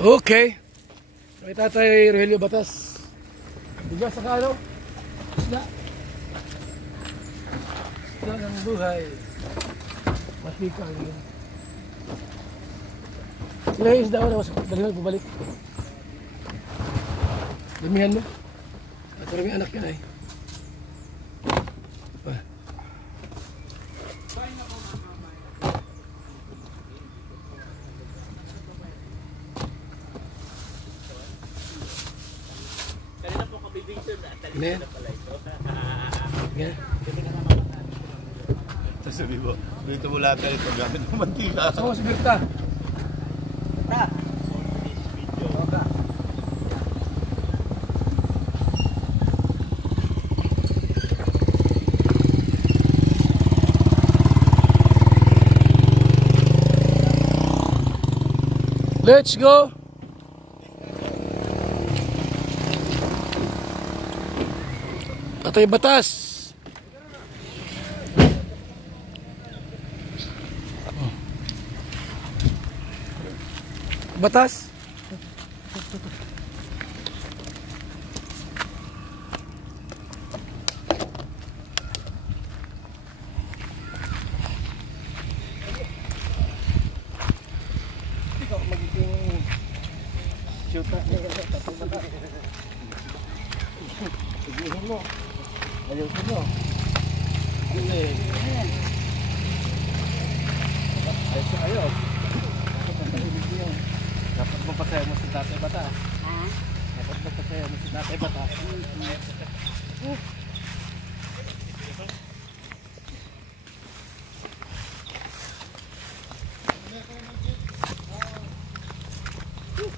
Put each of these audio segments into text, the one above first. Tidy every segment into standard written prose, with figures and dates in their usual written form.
Okay. May Tatay Rogelio Batas. Bigas sa kano? Isda. Isda ng buhay. Matika rin. Ilang isda ko na dalingan bumalik. Damihan mo. At maraming anak yan ay. Yan. Yan. Tapos sabi mo, dito mo lahat ka rin paggamit ng mantika. Saan mo si Birta? Let's go! Tatay Batas! Batas? Ikaw magiging shooter niya kasi Tatay Batas. Sabihin mo. Ayaw ko mo. Ayaw. Ayaw. Dapat mapasaya mo si Tatay Batas. Ha? Dapat mapasaya mo si Tatay Batas.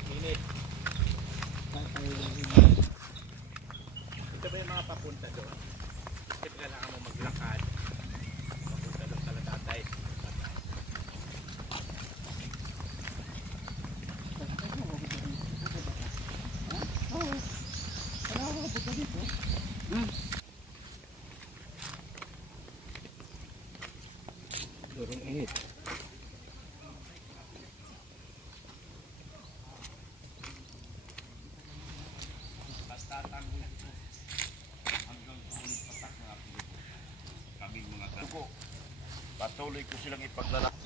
Init. Ito ba yung mga papunta doon? Kasi kailangan mo maglakad. Papunta doon kala Tatay. Durong init. Basta tanggol ito hanggang tuloy patak ng apelido. Kaming mga dugo. Patuloy ko silang ipaglalak.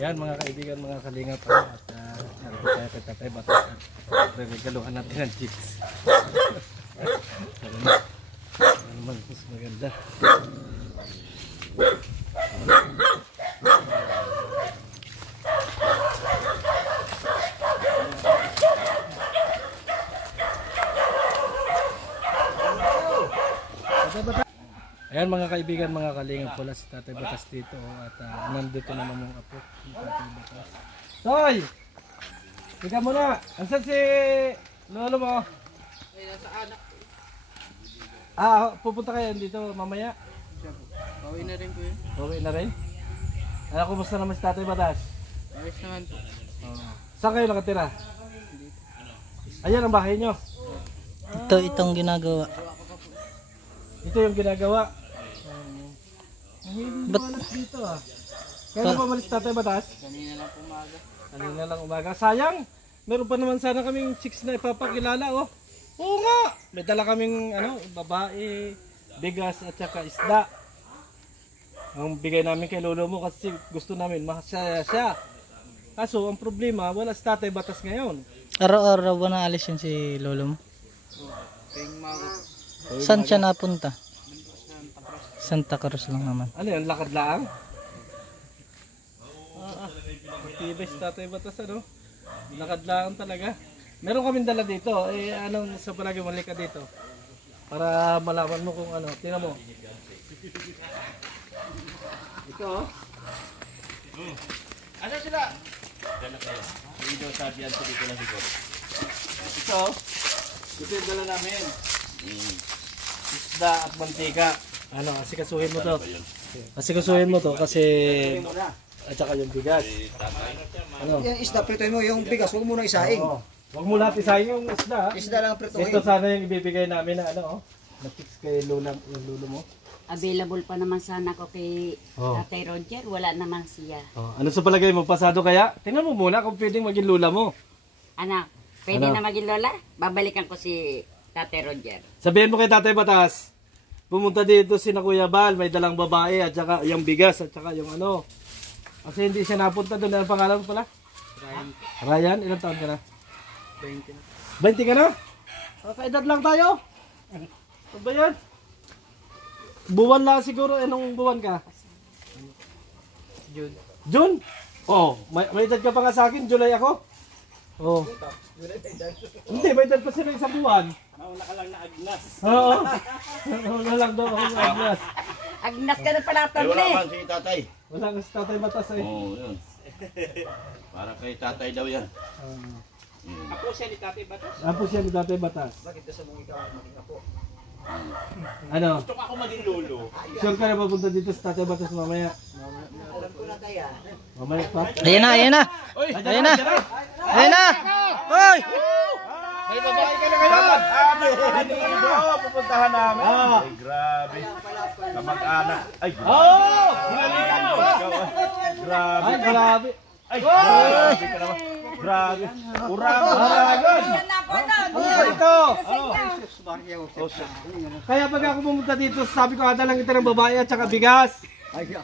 Yan mga kaibigan, mga kalingap at narito tayo kay Tatay Batas at regaluhan natin ng chips. Ano naman mas maganda. Ayan mga kaibigan, mga kalingap, pula si Tatay Batas dito at nandito naman yung apo ni Tatay Batas. Toy! Tika muna! Ansan si lolo mo? Ay, nasa anak. Pupunta kayo dito mamaya? Pauwi na rin po yun. Pauwi na rin? Ano, kumusta naman si Tatay Batas? Ayos naman po. Saan kayo nakatira? Ayan ang bahay nyo. Itong ginagawa. Ito yung ginagawa. Ba't dito kaya pa malis Tatay Batas? Kanina lang umaga. Kanina lang umaga. Sayang, meron pa naman sana kaming chicks na ipapakilala. Oo nga, may dala kaming babae, bigas at saka isda. Ang bigay namin kay lolo mo kasi gusto namin masaya siya. Kaso ang problema, wala si Tatay Batas ngayon. Araw-araw ba na alis yun si lolo mo? Kayong maga po. Saan siya napunta? Santa Cruz lang naman. Ano yan, lakad lang? Matibay si Tatay Batas, lakad lang talaga. Meron kaming dala dito. Eh, anong sa palagi mali ka dito? Para malaman mo kung ano. Tingnan mo. Ito, oh. Ano sila? Hindi daw sabi yan sa dito lang siguro. Ito, oh. Ito yung dala namin. Isda at mantika. Ano, asikasuhin mo to. Asikasuhin mo to kasi at saka yung bigas. Ano? Yung isda, pritoy mo yung bigas, huwag mo na isaing. Oo. Huwag mo lahat isahin yung isda. Isda lang ang pritoy. Ito sana yung ibibigay namin na ano, oh. Na-fix kay Lola, yung lulo mo. Available pa naman sana ko kay Oh. Tatay Roger. Wala naman siya. Oh, ano sa palagay mo? Pasado kaya? Tingnan mo muna kung pwedeng maging lula mo. Anak, pwede Ano? na maging lola? Babalikan ko si Tatay Roger. Sabihin mo kay Tatay Batas, pumunta dito si na Kuya Bal, may dalang babae at saka yung bigas at saka yung ano. Kasi hindi siya napunta doon. Ano ang pangalan mo pala? Ryan, ilang taon ka na? 20 na. 20 ka na? Kakaedad lang tayo. Ano ba yan? Buwan na siguro. Anong buwan ka? June. June? Oh, may edad ka pa nga sa akin. July ako. Oh. Hindi, may edad pa sila isang buwan. Nauna ka lang na Agnas. Oo. Nauna lang daw ako ng Agnes. Agnas ka na pala, Ay, wala Tonle. man si tatay. Wala nga si Tatay Batas eh. Oo, yun. Para kay tatay daw yan. Apo siya ni Tatay Batas. Bakit sa mong ikaw maging ako? Ano? Gusto ko ako maging lolo. Sure ka na papunta dito sa Tatay Batas mamaya? Alam ko na kaya. Mamaya pa? Ayan na, ayan na. Ayan na. Ayan na. Hoy! May babae ka na ngayon! Pupuntahan namin. Ah. Ay, grabe. Kamag-anak. Ay, Oh! hinalikan mo. Grabe. Ay, grabe. Ay, grabe ka naman. Grabe. Urama. Ito! Kaya pag ako pumunta dito, sabi ko, adalang kita ng babae at saka bigas. Ay,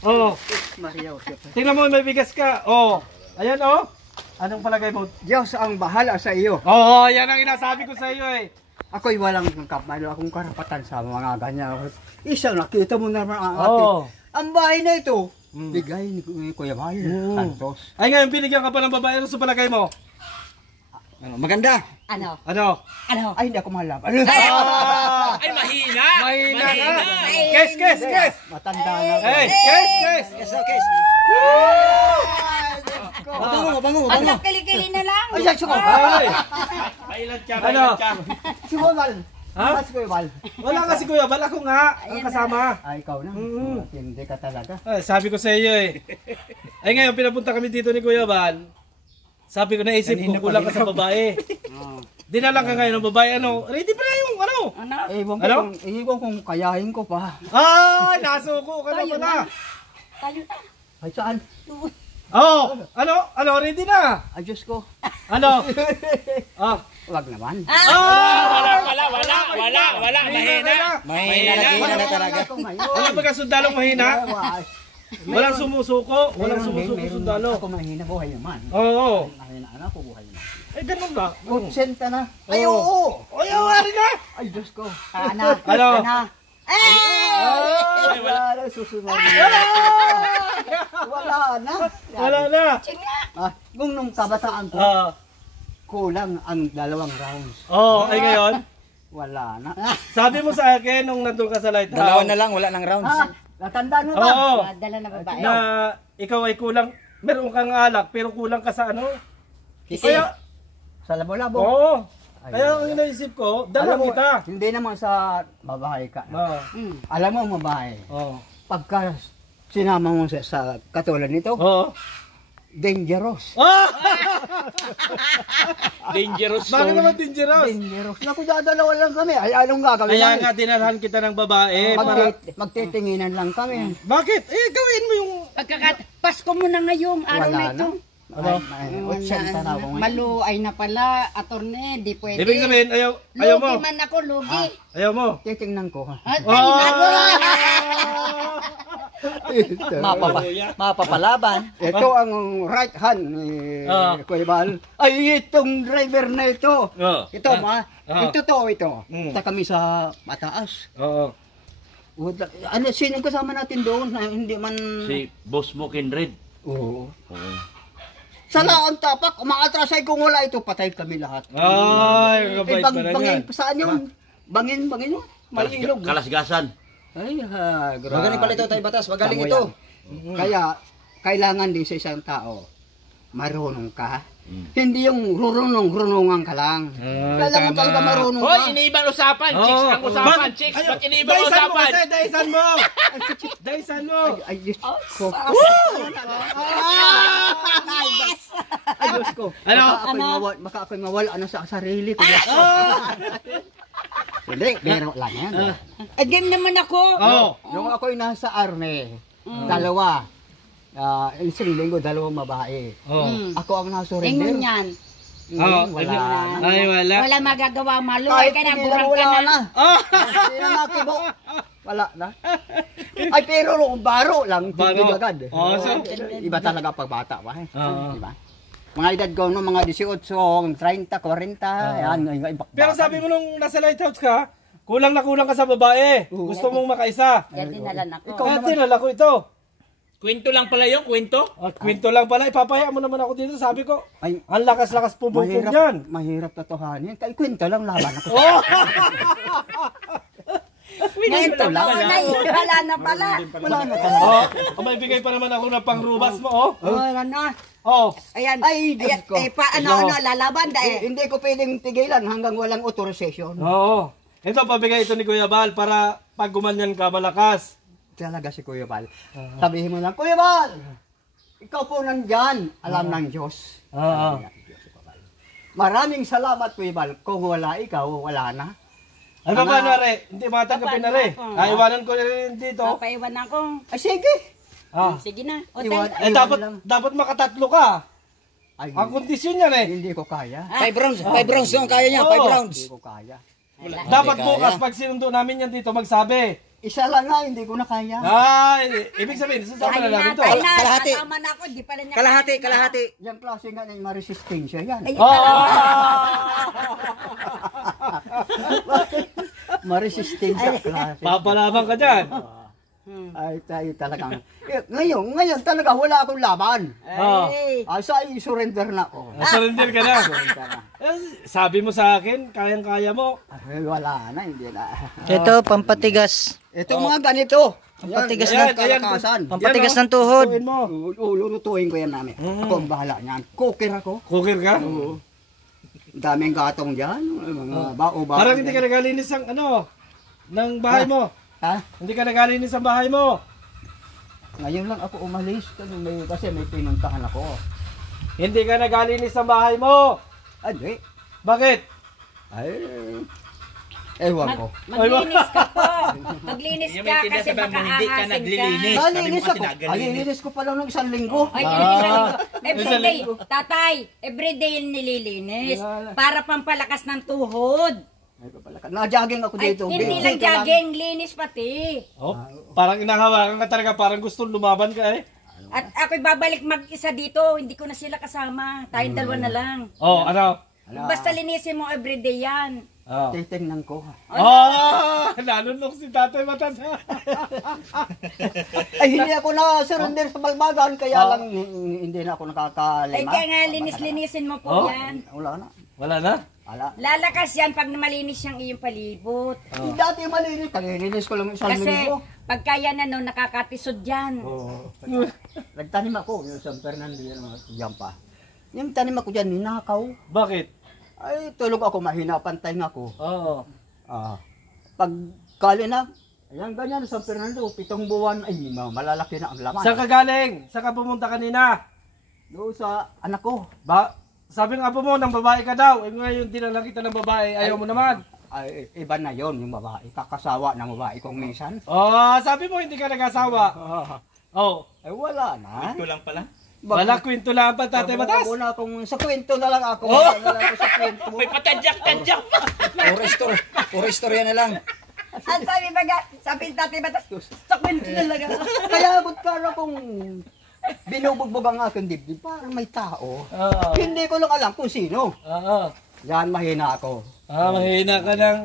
Oh, Maria. tingnan mo, may bigas ka. Oh, ayan oh. Anong palagay mo? Diyos ang bahala sa iyo. Oo, yan ang inasabi ko sa iyo eh. Ako'y walang kapalo akong karapatan sa mga ganyan. Isang nakita mo naman ang ating. Oo. Ang bahay na ito, bigay ni Kuya Mahal Santos. Ay ngayon, binigyan ka pa ng babae. Ano sa palagay mo? Maganda. Ano? Ano? Ano? Ay, hindi ako mahalap. Ay, mahina! Mahina ka! Kes! Matanda na. Hey, kes! Yes, okay. Mabango. Anak, kilikili na lang. Ay, ay, suko. Ay! Mailan siya, Ano? mailan siya. Si Kuya Mahal. Ha? Si Kuya Mahal. Wala ka si Kuya Bal, ako nga. Ang kasama. Ay, ikaw na. Mm. Hindi ka talaga. Ay, sabi ko sa iyo eh. Ay ngayon, pinapunta kami dito ni Kuya Bal. Sabi ko, naisip ko, kulang ka sa babae. Dinala ka ngayon ng babae, ano? Ready pa na yung ano? Ano? Iwan kung kayahin ko pa. Ay, nasuko ka na Tayo pala. Tayo na. Ay, saan? Oh, ano, ready na. Ay, Diyos ko. Ano? Ah. Wag naman. Wala. Mahina na talaga. Ano ba kasundalong mahina? Walang sumusuko. Walang sumusuko sundalo. Ako mahina, buhay naman. Oo. Mahina na ako, buhay naman. Eh, ganun ba? Kutsenta na. Ay, oo. Ay, wari na. Ay, Diyos ko. Anak. Ano? Anak. Ay, wala na, susunod. Wala na. Wala na. Ah, kung nung kabataan ko, Ah. kulang ang 2 rounds. Oh, ay ngayon. Wala na. Sabi mo sa akin nung nandun ka sa lighthouse. lang, wala nang rounds. Ah, natandaan mo ba? Oo. Dala na babae. Na ikaw ay kulang. Meron kang alak pero kulang ka sa ano? Kaya, Sa labo-labo. oo. Ay, Kaya ang inaisip ko, dala Alam mo, kita. hindi naman sa babae ka. Oo. Alam mo, babae, Oo. pagka sinama mo sa katulad nito, Oo. dangerous. Ah! Dangerous Bakit naman dangerous? Dangerous. Naku, dadalawa lang kami. Ay, anong gagawin Kaya namin? nga dinalhan kita ng babae. Para... Magtitinginan lang kami. Bakit? Eh, gawin mo yung... Pasko mo na ngayong araw Wala na ito. Ano? Ay, 80 na ako ngayon. Maluay na pala, attorney, di pwede. Ibig sabihin, ayaw mo. Lugi man ako, lugi. Ayaw mo. Titingnan ko. At Mapapalaban. Ito ang right hand ni Kuya Bal. Ay, itong driver na ito. Oo. Ito, ito to, ito. Mm. Punta kami sa mataas. Oo. Ano, sino kasama natin doon na hindi man... Si Boss mo, Kindred. Oo. Oo. Sa laon tapak, umaatrasay kung wala ito, patay kami lahat. Ay, kabait pa na bangin, yan. saan yung? Bangin yun? May ilog. Kalasgasan. Ay, ha, grabe. Magaling pala ito, Tay Batas. Magaling Tamo ito. yan. Kaya, kailangan din sa isang tao, marunong ka. Hindi yung runungan ka lang. Kailangan tama. talaga marunong ka. Hoy, iniibang usapan. Chicks ang usapan. Chicks, ba't iniibang usapan? Daisan mo! Daisan mo! Ay, Diyos ko. Ay, Diyos ko. Ano? Baka ako'y mawala ano sa sarili ko. Hindi, biro lang yan. Again naman ako. Oo. Yung ako'y nasa army, dalawa. Isang linggo, dalawang babae. Oo. Ako ang nasurrender. Ingon yan. Wala na. Ay, wala. Wala magagawa, maluhay ka na, hindi burang ka wala na. Hindi na nakibo. Wala na. Ay, pero nung baro lang, Baro. tigil agad. Oo, so? Iba talaga pag bata pa. Oo. Diba? Mga edad ko, no, mga 18, 30, 40, yan. Pero sabi mo nung nasa lighthouse ka, kulang na kulang ka sa babae. Gusto mong makaisa. Kaya dinalan ako. Kaya tinala ko ito. Kwento lang pala yung kwento. At kwento lang pala, ipapaya mo naman ako dito. Sabi ko, Ay, ang lakas-lakas pumupong yan. mahirap totohanin. Kaya kwento lang, laban ako. Oh! Ngayon totoo na yun. Wala na pala. Wala na pala. Oh, may bigay pa naman ako ng pangrubas mo, oh. Wala na. Oh. Ayan. Ay, Diyos ko. Paano, lalaban dahil. Hindi ko pwedeng tigilan hanggang walang authorization. Oo. Ito, pabigay ito ni Kuya Bal para pag gumanyan ka, malakas. Talaga si Kuya Bal. Sabihin mo lang, Kuya Bal, ikaw po nandyan, alam ng Diyos. Oo. Maraming salamat, Kuya Bal. Kung wala ikaw, wala na. Ay, paano, Are? Hindi matanggapin na rin. Iwanan ko na rin dito. Papaiwan ako. Ay, sige. Ah. Sige na. O, Iwan, tayo. Dapat makatatlo ka. Ay, Ang kondisyon yan eh. hindi ko kaya. 5 rounds yung kaya niya. 5 Oo. rounds. Hindi ko kaya. Dapat bukas pag sinundo namin yan dito, magsabi. Isa lang nga, hindi ko na kaya. Ay, ibig sabihin, sasama na namin to. Tayo na. Kalahati. Kasama na ako. Di pala niya. Kalahati. Yung klase nga ng maresistensya yan. Oo. Maresistensya klase. Papalaban ka dyan. Ay, tayo talagang. Ngayon talaga wala akong laban. Oo. Ay, sa surrender na ako. Surrender ka na. Sabi mo sa akin, kayang-kaya mo. Ay, wala na, hindi na. Ito, pampatigas. Ito mga ganito. Pampatigas Ayan, ng ayan. kalakasan. Pampatigas Yan, ng tuhod. Tuin mo. Lulutuin ko yan namin. Ako ang bahala niyan. Cooker ako. Cooker ka? Daming gatong dyan. Mga bao-bao. Parang hindi ka nagalinis ang ano, ng bahay mo. Ha? Hindi ka nagalinis ang bahay mo. Ngayon lang ako umalis. Kasi may pinuntahan ako. Hindi ka nagalinis ang bahay mo. Hindi. Bakit? Ay, ewan ko. Maglinis ka po. Maglinis ka kasi baka hindi ka ahasin naglilinis. ka. Nalinis ako. Ay, nilinis ko pa lang ng 1 linggo. Ay, everyday, tatay, everyday nililinis. Para pampalakas ng tuhod. Ay, na-jogging ako Ay, dito. hindi lang jogging, linis pati. Oh, parang inahawakan ka talaga, parang gusto lumaban ka eh. At ako'y babalik mag-isa dito, hindi ko na sila kasama. Tayong dalawa na lang. Oh, ano? Basta linisin mo everyday yan. Oh. Titingnan ko. Oh, nanunok si Tatay Batas. Ay, hindi ako na-surrender sa balbagan, kaya lang hindi na ako Ay, nakakalima. kaya nga linis-linisin mo po Oh. yan. Wala na. Wala na? Wala. Lalakas yan pag malinis yung iyong palibot. Dati malinis. Kalilinis ko lang 1 Kasi linggo. pagka yan ano, nakakatisod yan. Oh. Nagtanim ako. Yung San Fernando yan pa. Yung tanim ako dyan, ninakaw. Bakit? Ay, tulog ako, mahina, pantay nga ako. Oo. Pag kali na, ayan ganyan, San Fernando, 7 buwan, ay, malalaki na ang laman. Saan ka galing? Saan ka pumunta kanina? Doon sa anak ko. Sabi ng apo mo, ng babae ka daw. Eh ngayon, dinala kita ng babae. Ayaw mo naman. Ay, iba na yon yung babae. Kakasawa ng babae kong minsan. Oh, sabi mo, hindi ka nag-asawa. Oh. Ay, wala na. Ito lang pala. Wala, kwento lang pa, Tatay Batas. Muna akong sa kwento na lang ako. Na lang ako sa kwento. May patadyak-tadyak pa. Puro istorya na lang. Ang sabi baga, sabi tatay batas, sa kwento talaga. Kaya abot ka na kung binubugbog ang aking dibdib, parang may tao. Oo. Hindi ko lang alam kung sino. Oo. Yan, mahina ako. Mahina ka ng,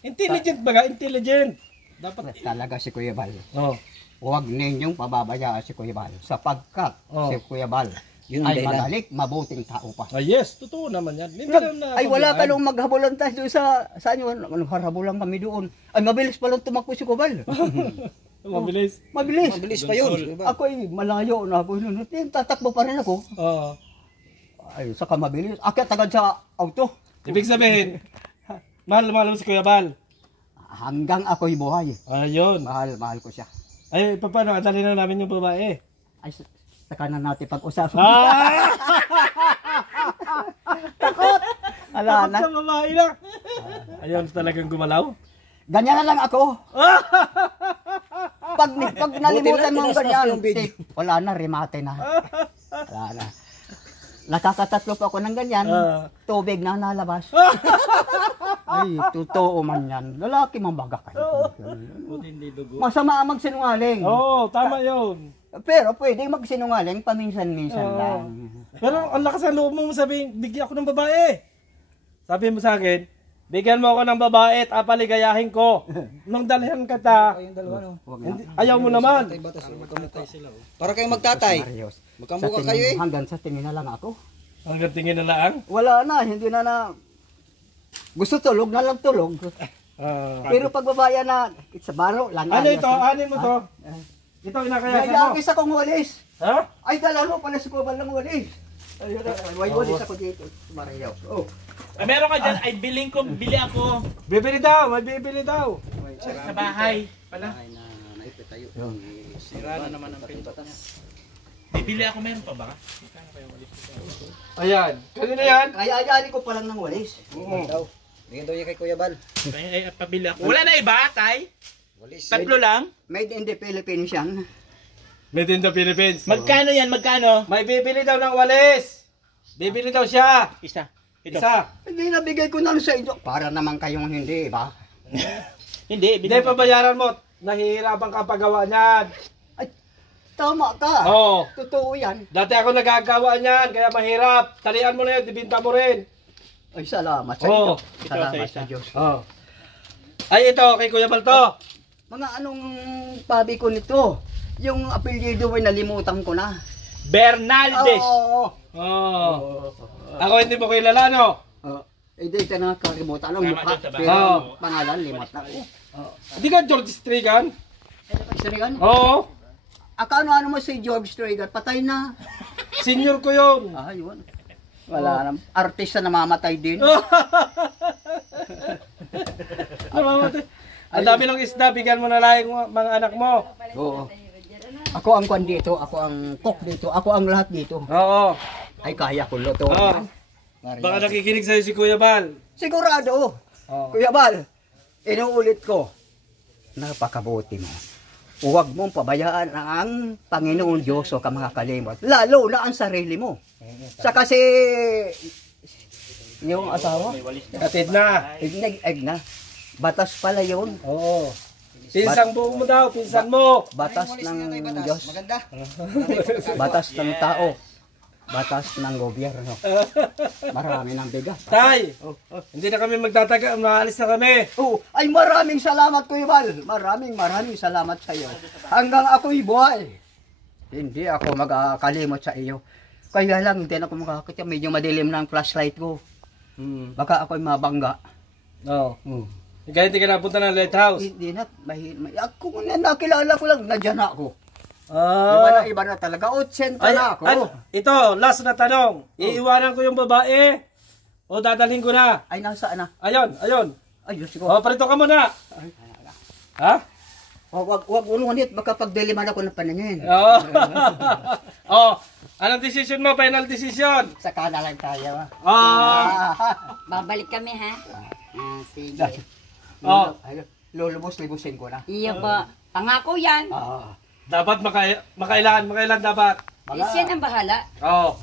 intelligent baga, intelligent. Dapat. Talaga si Kuya Bal. Oh. Huwag ninyong pababayaan si Kuya Bal. Sapagkat si Kuya Bal, Yun ang dahilan. Mabuting tao pa. Ah, yes, totoo naman yan. Hindi naman na Ay, wala ka pabayaan. nung maghabulan tayo doon sa inyo. Harhabulan kami doon. Ay, mabilis pa lang tumakbo si Kubal. Mabilis. Mabilis. Mabilis pa yun. Ako ay malayo na ako. Tatakbo pa rin ako. Oo. Ay, saka mabilis. Akit agad sa auto. Ibig sabihin, mahal mo si Kuya Bal. Hanggang ako'y buhay. Ayun. Mahal ko siya. Ay, paano? Adali na namin yung babae. Ay, saka na natin pag-usapan. Ah! Ala na. Sa babae na. Ayun, talagang gumalaw. Ganyan na lang ako. Pag nalimutan mo ang ganyan, wala na, remate na. Wala na. Nakakatatlo pa ako ng ganyan, tubig na nalabas. Ay, totoo man yan. Lalaki mambaga kayo. Masama ang magsinungaling. Oo, tama yun. Pero pwede magsinungaling paminsan-minsan lang. Pero ang lakas ng loob mo sabihin, bigyan ako ng babae. Sabi mo sa akin, bigyan mo ako ng babae at apaligayahin ko. Nung dalhan ka ta, ayaw mo naman. Para kayong magtatay. Marios. Magkamukha kayo eh. Hanggang sa tingin na lang ako. Hanggang tingin na lang. Wala na, hindi na. Gusto tulog na lang tulog. Pero pag babae na, sa baro lang. Ano ito? Anin mo to? Ito inakayasan mo. Nagagis akong walis. Ha? Ay, dalalo pala sa kubal ng walis. Ay, walis ako dito. Marios. Oh. Meron ka dyan, ay biling ko, bili ako Bibili daw, may bibili daw. sa bahay. Pala. Sira na naman ang pinto niya. Bibili ako, meron pa ba? Ayan. Kanina yan? Ay, ayari ko pa lang ng walis. Bigyan daw niya kay Kuya Bal. Ay, pabili ako. Wala na iba, tay? Tatlo lang? Made in the Philippines yan. Made in the Philippines. Magkano yan, magkano? May bibili daw ng walis. Bibili daw siya. Isa. Ito. Isa. Hindi, nabigay ko na sa inyo. Para naman kayong hindi, ba? Hindi, Hindi, pabayaran mo. Nahihirapan ka pagawa niyan. Ay, tama ka. Oo. Totoo yan. Dati ako nagagawa niyan, kaya mahirap. Talian mo na yun, dibinta mo rin. Ay, salamat sa Oo. inyo. Salamat sa Diyos. Oh. Ay, ito, kay Kuya Balto. Mga anong pabi ko nito? Yung apelyido ay nalimutan ko na. Bernaldez. Oo. Oh. Ako hindi mo kilala, no? Hindi ka nakakalimutan ang Tama mukha. doon sa bahay. Pero Oo. pangalan, limot na ko. Hindi ka George Strigan? Sirigan? Oo. Akano mo si George Strait? Patay na. Senior ko yun. Ah, yun. Wala na. Artista na mamatay din. Namamatay. Ang dami ng isda, bigyan mo na lang yung mga anak mo. Oo. Ako ang kwan dito, ako ang cook dito, ako ang lahat dito. Oo. Ay, kaya ko luto. Oo. Baka nakikinig sa'yo si Kuya Bal. Sigurado. Oo. Kuya Bal, inuulit ko. Napakabuti mo. Huwag mong pabayaan ang Panginoon Diyos o kamakalimot. Lalo na ang sarili mo. Sa kasi yung asawa, Katid na. egg na. Batas pala yun. Oo. Pinsang buo mo daw, pinsan mo. Batas ng Diyos. Maganda. Batas ng tao. Batas ng gobyerno. Marami ng bigas. Tay, hindi na kami magtataga, maalis na kami. Oh, ay maraming salamat Kuya Bal. Maraming salamat sa iyo. Hanggang ako'y buhay. Hindi ako magkakalimot sa iyo. Kaya lang hindi na ako makakita. Medyo madilim na ang flashlight ko. Baka ako'y mabangga. Oo. Oh. Kaya hindi ka napunta ng lighthouse. Hindi na. Ako na nakilala ko lang. Nandiyan na ako. Iba na talaga. 80 na ako. Ito, last na tanong. Iiwanan ko yung babae o dadalhin ko na? Ay, nasaan na? Ayun. Ay, Diyos ko. O, parito ka muna. Ha? Wag ulunganit. Baka pagdiliman ako ng paningin. Oo. Oh, anong decision mo? Final decision? Saka na lang tayo. Babalik kami ha. Sige. Oh. Lulubos-libusin ko na. Iya ba? Pangako yan. Dapat makailan dapat. Yan ang bahala. Oo.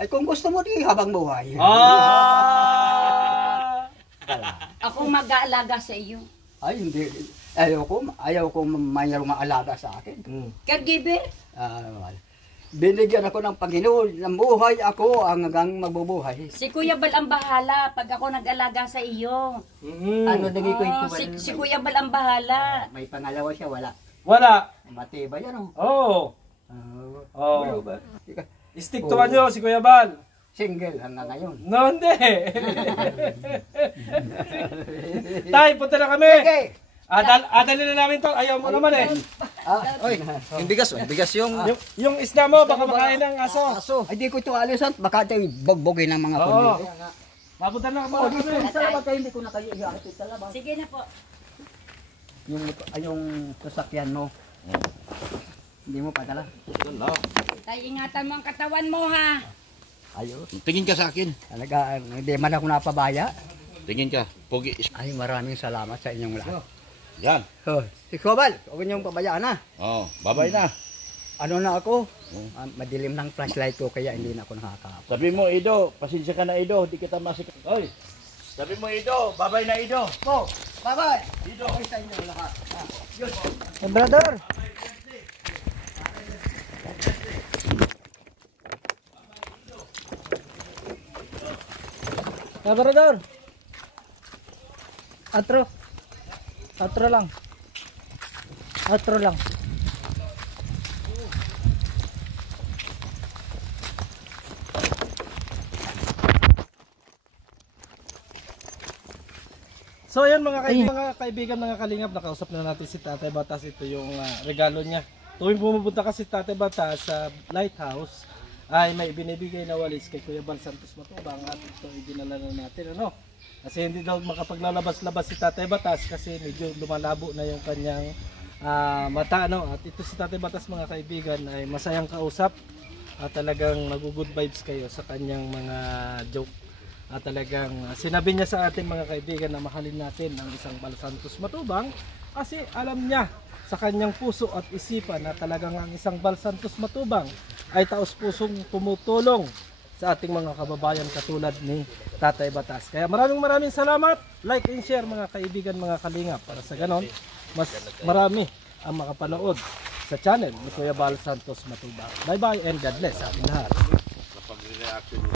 Ay, kung gusto mo, di habang buhay. Ako mag-aalaga sa iyo. Ay, hindi. Ayaw ko mayroong maalaga sa akin. Caregiver. Binigyan ako ng Panginoon ng buhay. Ako ang hanggang magbubuhay. Si Kuya Bal ang bahala pag ako nag-alaga sa iyo. Ano naging ko ito? Si Kuya Bal ang bahala. May pangalawa siya, wala. Wala. Matibay yan, oh. Oo. Oo. Wala ba? Stick to nyo si Kuya Bal. Single hanggang ngayon. No, hindi. Tay, punta na kami. Okay. Adalin na namin to. Ayaw mo naman eh. Oy, yung bigas, bigas yung... Yung isda mo, baka makain ng aso. Aso. Ay, di ko ito alisan. Baka ito yung bogbogin ng mga Oo. kundi. Mapunta na Oh, kami. dito sa labas kayo, hindi ko na kayo ihatid sa labas. Sige na po. Yung sasakyan mo. Hindi mo padala. Tay, ingatan mo ang katawan mo ha. Ayos. Tingin ka sa akin. Talaga, hindi man ako napabaya. Tingin ka. Pogi. Ay, maraming salamat sa inyong lahat. Yan. Oh, si Kobal, huwag niyong pabayaan na. Oh, babay na. Ano na ako? Madilim ng flashlight ko kaya hindi na ako nakakahap. Sabi mo, Ido, pasensya ka na, Ido. Di kita masik... Oy! Sabi mo, Ido, babay na, Ido. Oh, bye-bye! Ido. Okay sa inyo lahat. Brother. Brother. Atro lang. Atro lang. So ayan mga kaibigan, mga kalingap, nakausap na natin si Tatay Batas. Ito yung regalo niya. Tuwing pumupunta kasi si Tatay Batas sa lighthouse, ay may binibigay na walis kay Kuya Bal Santos Matubang at ito idinala na natin. Ano? Kasi hindi daw makapaglalabas-labas si Tatay Batas kasi medyo lumalabo na yung kanyang mata. Ano? At ito si Tatay Batas mga kaibigan ay masayang kausap at talagang nag-good vibes kayo sa kanyang mga joke. At talagang sinabi niya sa ating mga kaibigan na mahalin natin ang isang Bal Santos Matubang kasi alam niya sa kanyang puso at isipan na talagang ang isang Bal Santos Matubang ay taos-pusong tumutulong sa ating mga kababayan katulad ni Tatay Batas. Kaya maraming salamat, like and share mga kaibigan, mga kalingap, para sa ganon mas marami ang makapanood sa channel ni Kuya Bal Santos Matubang. Bye bye and God bless sa ating lahat.